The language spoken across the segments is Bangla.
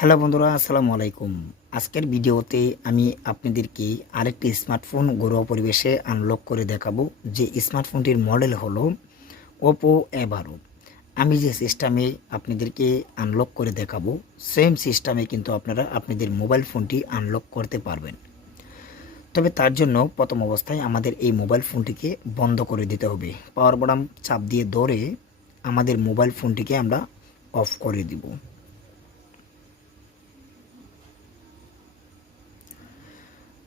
হ্যালো বন্ধুরা, আসসালামু আলাইকুম। আজকের ভিডিওতে আমি আপনাদেরকে আরেকটি স্মার্টফোন ঘরোয়া পরিবেশে আনলক করে দেখাবো। যে স্মার্টফোনটির মডেল হলো ওপো এ বারো আমি যে সিস্টেমে আপনাদেরকে আনলক করে দেখাবো সেম সিস্টেমে কিন্তু আপনারা আপনাদের মোবাইল ফোনটি আনলক করতে পারবেন। তবে তার জন্য প্রথম অবস্থায় আমাদের এই মোবাইল ফোনটিকে বন্ধ করে দিতে হবে। পাওয়ার বাটাম চাপ দিয়ে ধরে আমাদের মোবাইল ফোনটিকে আমরা অফ করে দিব।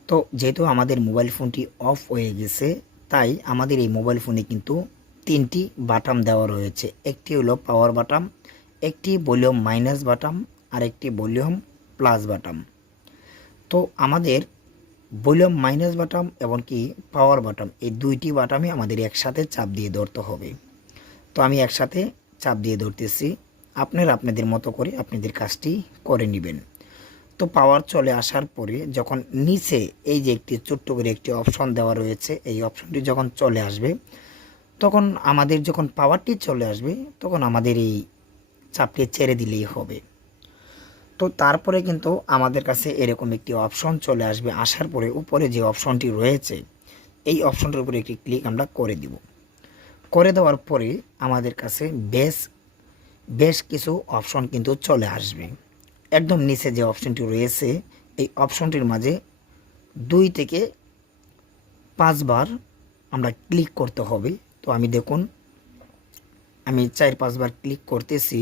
তো যেহেতু আমাদের মোবাইল ফোনটি অফ হয়ে গেছে, তাই আমাদের এই মোবাইল ফোনে কিন্তু তিনটি বাটাম দেওয়া রয়েছে। একটি হলো পাওয়ার বাটাম একটি ভলিউম মাইনাস বাটাম আর একটি ভলিউম প্লাস বাটাম তো আমাদের ভলিউম মাইনাস বাটাম এবং কি পাওয়ার বাটাম এই দুইটি বাটামে আমাদের একসাথে চাপ দিয়ে ধরতে হবে। তো আমি একসাথে চাপ দিয়ে ধরতেছি। আপনারা আপনাদের মতো করে আপনাদের কাজটি করে নেবেন। তো পাওয়ার চলে আসার পরে যখন নিচে এই যে একটি ছোট্ট করে একটি অপশন দেওয়া রয়েছে, এই অপশনটি যখন চলে আসবে, তখন আমাদের যখন পাওয়ারটি চলে আসবে, তখন আমাদের এই চাপটি ছেড়ে দিলেই হবে। তো তারপরে কিন্তু আমাদের কাছে এরকম একটি অপশন চলে আসবে, আসার পরে উপরে যে অপশনটি রয়েছে, এই অপশনটির উপরে একটি ক্লিক আমরা করে দিব। করে দেওয়ার পরে আমাদের কাছে বেশ বেশ কিছু অপশন কিন্তু চলে আসবে। একদম নিচে যে অপশনটি রয়েছে, এই অপশনটির মাঝে দুই থেকে পাঁচবার আমরা ক্লিক করতে হবে। তো আমি দেখুন, আমি চার পাঁচবার ক্লিক করতেছি,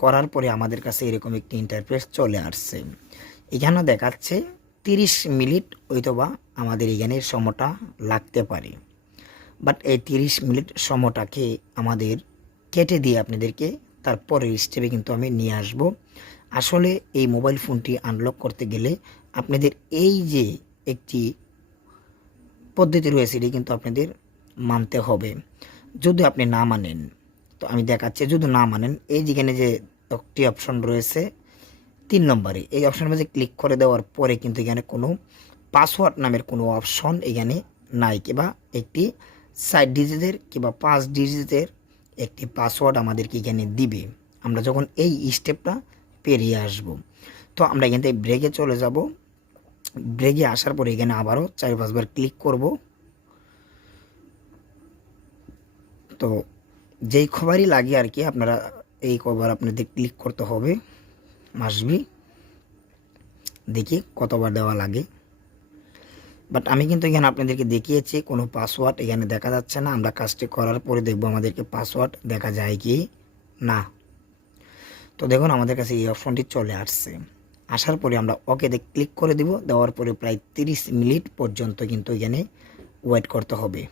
করার পরে আমাদের কাছে এরকম একটি ইন্টারফেস চলে আসছে। এখানে দেখাচ্ছে তিরিশ মিনিট হয়তোবা আমাদের এখানে সময়টা লাগতে পারে। বাট এই তিরিশ মিনিট সময়টাকে আমাদের কেটে দিয়ে আপনাদেরকে তারপরের স্টেপে কিন্তু আমি নিয়ে আসব। আসলে এই মোবাইল ফোনটি আনলক করতে গেলে আপনাদের এই যে একটি পদ্ধতি রয়েছে, এটি কিন্তু আপনাদের মানতে হবে। যদি আপনি না মানেন, তো আমি দেখাচ্ছি, যদি না মানেন, এই যেখানে যে একটি অপশন রয়েছে তিন নম্বরে, এই অপশনের মধ্যে ক্লিক করে দেওয়ার পরে কিন্তু এখানে কোনো পাসওয়ার্ড নামের কোনো অপশন এখানে নাই, কিংবা একটি সাইড ডিজিটের কিংবা পাঁচ ডিজিটের একটি পাসওয়ার্ড আমাদেরকে এখানে দিবে। আমরা যখন এই স্টেপটা পেরিয়ে আসব। তো আমরা এখান থেকে ব্রেকে চলে যাব। ব্রেকে আসার পরে এখানে আবারও চার পাঁচবার ক্লিক করব। তো যেই খবরই লাগে আর কি, আপনারা এই কভার আপনাদের ক্লিক করতে হবে। মাসবি দেখি কতবার দেওয়া লাগে। বাট আমি কিন্তু এখানে আপনাদেরকে দেখিয়েছি, কোনো পাসওয়ার্ড এখানে দেখা যাচ্ছে না। আমরা কাজটি করার পরে দেখব আমাদেরকে পাসওয়ার্ড দেখা যায় কি না। তো দেখুন, আমাদের কাছে এই অপশনটি চলে আসছে। আসার পরে আমরা ওকেতে ক্লিক করে দিব। দেওয়ার পরে প্রায় তিরিশ মিনিট পর্যন্ত কিন্তু এখানে ওয়েট করতে হবে।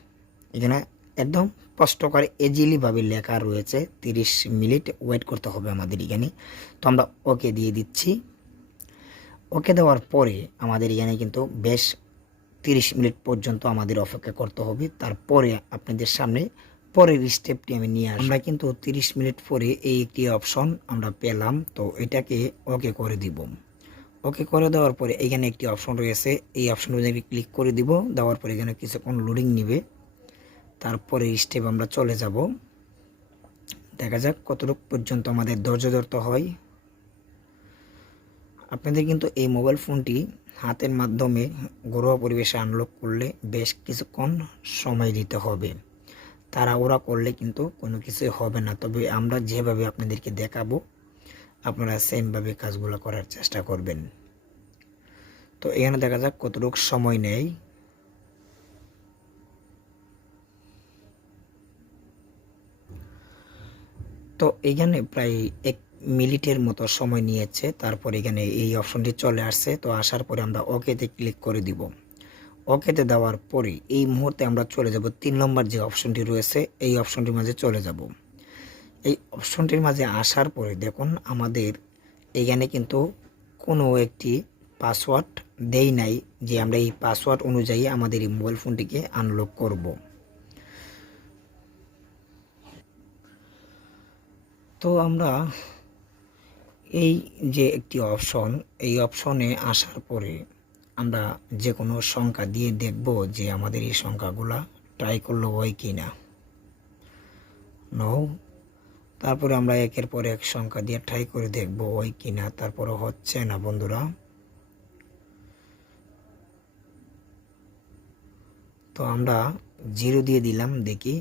এখানে একদম স্পষ্ট করে এজিলিভাবে লেখা রয়েছে, তিরিশ মিনিট ওয়েট করতে হবে আমাদের এখানে। তো আমরা ওকে দিয়ে দিচ্ছি। ওকে দেওয়ার পরে আমাদের এখানে কিন্তু বেশ তিরিশ মিনিট পর্যন্ত আমাদের অপেক্ষা করতে হবে। তারপরে আপনাদের সামনে পরের স্টেপটি আমি নিয়ে আসব। আমরা কিন্তু তিরিশ মিনিট পরে এই একটি অপশন আমরা পেলাম, তো এটাকে ওকে করে দিব। ওকে করে দেওয়ার পরে এখানে একটি অপশন রয়েছে, এই অপশন অনুযায়ী ক্লিক করে দিব, দেওয়ার পরে এখানে কিছুক্ষণ লোডিং নিবে। তারপরে স্টেপ আমরা চলে যাব। দেখা যাক কতটুকু পর্যন্ত আমাদের ধৈর্য ধরতে হয়। আপনাদের কিন্তু এই মোবাইল ফোনটি হাতের মাধ্যমে ঘরোয়া পরিবেশে আনলক করলে বেশ কিছুক্ষণ সময় দিতে হবে। ওরা করলে কিন্তু কোনো কিছুই হবে না। তবে আমরা যেভাবে আপনাদেরকে দেখাবো, আপনারা সেমভাবে কাজগুলো করার চেষ্টা করবেন। তো এখানে দেখা যাক কতটুকু সময় নেয়। তো এখানে প্রায় এক মিনিটের মতো সময় নিয়েছে, তারপর এখানে এই অপশনটি চলে আসছে। তো আসার পরে আমরা ওকেতে ক্লিক করে দিব। ওকেতে দেওয়ার পরে এই মুহূর্তে আমরা চলে যাব তিন নম্বর যে অপশনটি রয়েছে, এই অপশনটির মাঝে চলে যাব। এই অপশনটির মাঝে আসার পরে দেখুন আমাদের এখানে কিন্তু কোনো একটি পাসওয়ার্ড দেই নাই যে আমরা এই পাসওয়ার্ড অনুযায়ী আমাদের এই মোবাইল ফোনটিকে আনলক করব। তো আমরা এই যে একটি অপশন, এই অপশনে আসার পরে আমরা যে কোনো সংখ্যা দিয়ে দেখব যে আমাদের এই সংখ্যাগুলা ট্রাই করল হয় কি না নৌ তারপরে আমরা একের পর এক সংখ্যা দিয়ে ট্রাই করে দেখব ওই কিনা তারপরে হচ্ছে না বন্ধুরা। তো আমরা জিরো দিয়ে দিলাম, দেখি।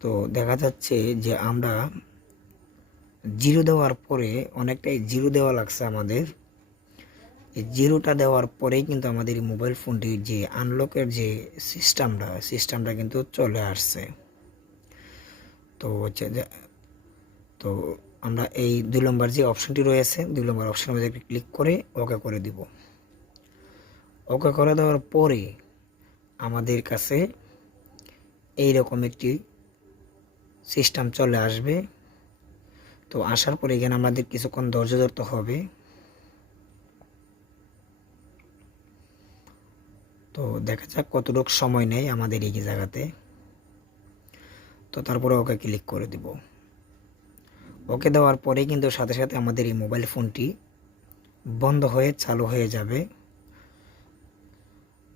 তো দেখা যাচ্ছে যে আমরা জিরো দেওয়ার পরে অনেকটাই জিরো দেওয়া লাগছে আমাদের। জিরোটা দেওয়ার পরেই কিন্তু আমাদের এই মোবাইল ফোনটির যে আনলকের যে সিস্টেমটা সিস্টেমটা কিন্তু চলে আসছে। তো হচ্ছে তো আমরা এই দুই নম্বর যে অপশনটি রয়েছে, দুই নম্বর অপশনের মধ্যে ক্লিক করে ওকে করে দিব। ওকে করে দেওয়ার পরে আমাদের কাছে এই রকম একটি সিস্টেম চলে আসবে। তো আসার পরে এখানে আমাদের কিছুক্ষণ ধৈর্য ধরতে হবে। তো দেখা যাক কতটুকু সময় নেই আমাদের এই জায়গাতে। তো তারপরে ওকে ক্লিক করে দিব। ওকে দেওয়ার পরে কিন্তু সাথে সাথে আমাদের এই মোবাইল ফোনটি বন্ধ হয়ে চালু হয়ে যাবে।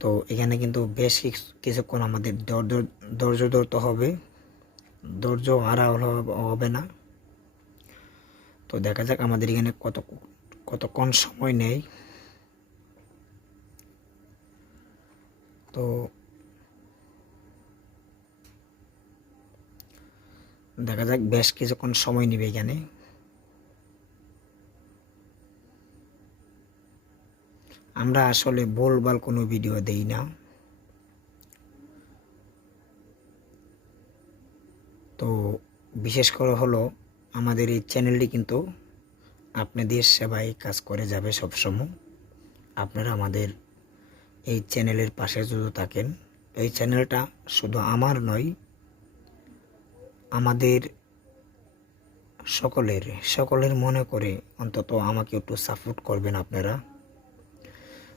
তো এখানে কিন্তু বেশ কিছু- কিছুক্ষণ আমাদের ধৈর্য ধরতে হবে। ধৈর্য হারা হবে না। তো দেখা যাক আমাদের এখানে কত, কতক্ষণ সময় নেই তো দেখা যাক, বেশ কিছুক্ষণ সময় নেবে এখানে। আমরা আসলে ভুলভাল কোনো ভিডিও দেই না। তো বিশেষ করে হলো, আমাদের এই চ্যানেলটি কিন্তু আপনাদের সেবায় কাজ করে যাবে সবসময়। আপনারা আমাদের এই চ্যানেলের পাশে যদি থাকেন, এই চ্যানেলটা শুধু আমার নয়, আমাদের সকলের সকলের মনে করে অন্তত আমাকে একটু সাপোর্ট করবেন আপনারা।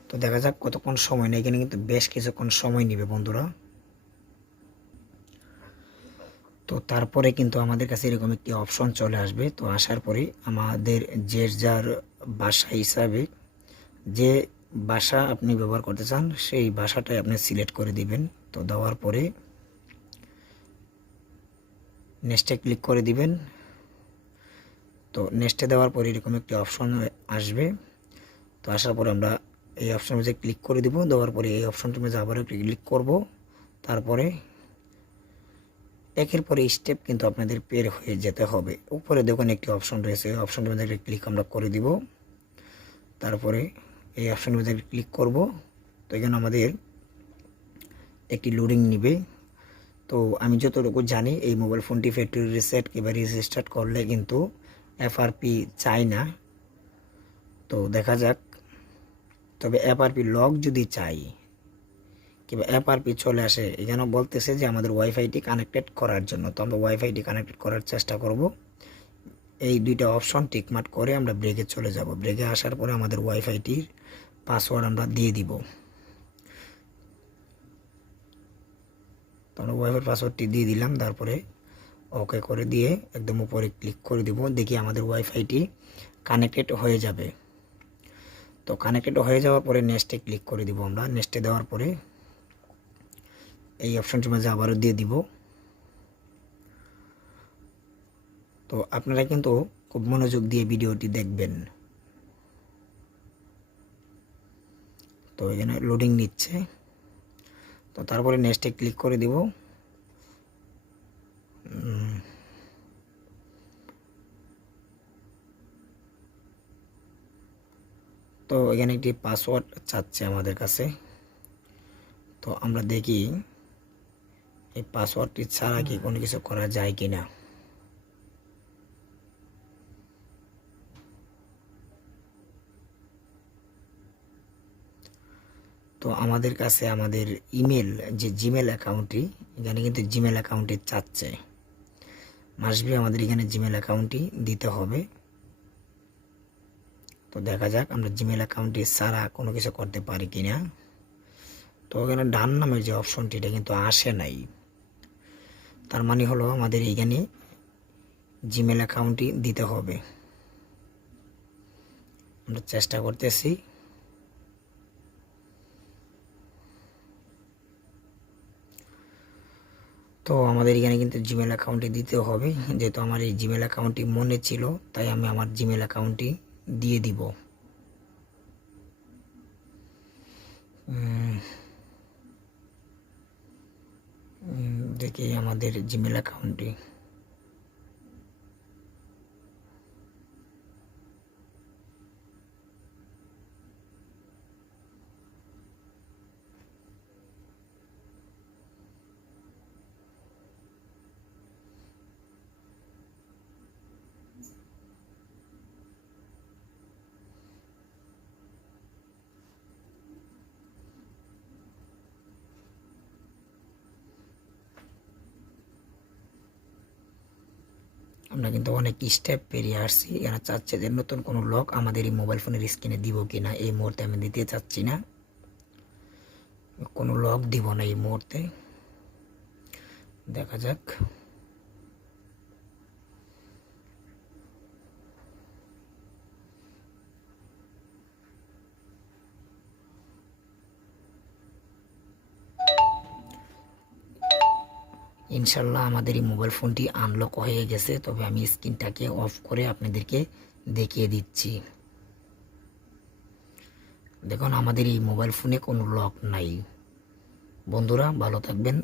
তো দেখা যাক কতক্ষণ সময় নেই, এখানে কিন্তু বেশ কিছুক্ষণ সময় নেবে বন্ধুরা। তো তারপরে কিন্তু আমাদের কাছে এরকম একটি অপশন চলে আসবে। তো আসার পরে আমাদের যে যার ভাষা হিসাবে যে ভাষা আপনি ব্যবহার করতে চান, সেই ভাষাটাই আপনি সিলেক্ট করে দিবেন। তো দেওয়ার পরে নেক্সটে ক্লিক করে দিবেন। তো নেক্সটে দেওয়ার পরে এরকম একটি অপশন আসবে। তো আসার পরে আমরা এই অপশনের মধ্যে ক্লিক করে দিব। দেওয়ার পরে এই অপশনটির মধ্যে আবার একটি ক্লিক করব। তারপরে একের পরে স্টেপ কিন্তু আপনাদের পের হয়ে যেতে হবে। উপরে দেখুন একটি অপশন রয়েছে। এই অপশনটির মধ্যে একটা ক্লিক আমরা করে দিব। তারপরে এই অপশনের মধ্যে ক্লিক করব। তো এখানে আমাদের একটি লোডিং নিবে। তো আমি যতটুকু জানি, এই মোবাইল ফোনটি ফ্যাক্টরি রিসেট কিংবা রেজিস্টার্ড করলে কিন্তু এফআরপি চাই না। তো দেখা যাক। তবে এফআরপি লক যদি চাই, কিংবা এফআরপি চলে আসে এখানে বলতেছে যে আমাদের ওয়াইফাইটি কানেক্টেড করার জন্য। তো আমরা ওয়াইফাইটি কানেক্টেড করার চেষ্টা করব। এই দুইটা অপশন টিকমার্ক করে আমরা ব্রেকে চলে যাব। ব্রেকে আসার পরে আমাদের ওয়াইফাইটির পাসওয়ার্ড আমরা দিয়ে দিব। আমরা ওয়াইফাই পাসওয়ার্ডটি দিয়ে দিলাম, তারপরে ওকে করে দিয়ে একদম উপরে ক্লিক করে দিব, দেখি আমাদের ওয়াইফাইটি কানেক্টেড হয়ে যাবে। তো কানেক্টেড হয়ে যাওয়ার পরে নেক্সটে ক্লিক করে দিব আমরা। নেক্সটে দেওয়ার পরে এই অপশনটির মাঝে আবারও দিয়ে দিব। তো আপনারা কিন্তু খুব মনোযোগ দিয়ে ভিডিওটি দেখবেন। তো এখানে লোডিং নিচ্ছে। তো তারপরে নেক্সটে ক্লিক করে দিব। তো এখানে একটি পাসওয়ার্ড চাচ্ছে আমাদের কাছে। তো আমরা দেখি, এই পাসওয়ার্ডটি ছাড়া কি কোনো কিছু করা যায় কি না তো আমাদের কাছে আমাদের ইমেল যে জিমেল অ্যাকাউন্টটি এখানে কিন্তু জিমেল অ্যাকাউন্টটি চাচ্ছে। মাসবি আমাদের এখানে জিমেল অ্যাকাউন্টটি দিতে হবে। তো দেখা যাক আমরা জিমেল অ্যাকাউন্টটি ছাড়া কোনো কিছু করতে পারি কি না তো এখানে ডান নামের যে অপশনটি এটা কিন্তু আসে নাই। তার মানে হলো আমাদের এখানে জিমেল অ্যাকাউন্টটি দিতে হবে। আমরা চেষ্টা করতেছি তো আমাদের এখানে কিন্তু জিমেল অ্যাকাউন্টে দিতে হবে। যেহেতু আমার এই জিমেল অ্যাকাউন্টটি মনে ছিল, তাই আমি আমার জিমেল অ্যাকাউন্টটি দিয়ে দিব। দেখি আমাদের জিমেল অ্যাকাউন্টটি আমরা কিন্তু অনেক স্টেপ পেরিয়ে আসছি। এরা চাচ্ছে যে নতুন কোনো লক আমাদের এই মোবাইল ফোনের স্ক্রিনে দিব কি না এই মুহূর্তে আমি দিতে চাচ্ছি না। কোনো লক দিব না এই মুহূর্তে। দেখা যাক। ইনশাল্লাহ আমাদের এই মোবাইল ফোনটি আনলক হয়ে গেছে, তবে আমি স্ক্রিনটাকে অফ করে আপনাদেরকে দেখিয়ে দিচ্ছি। দেখুন, আমাদের এই মোবাইল ফোনে কোনো লক নাই। বন্ধুরা, ভালো থাকবেন।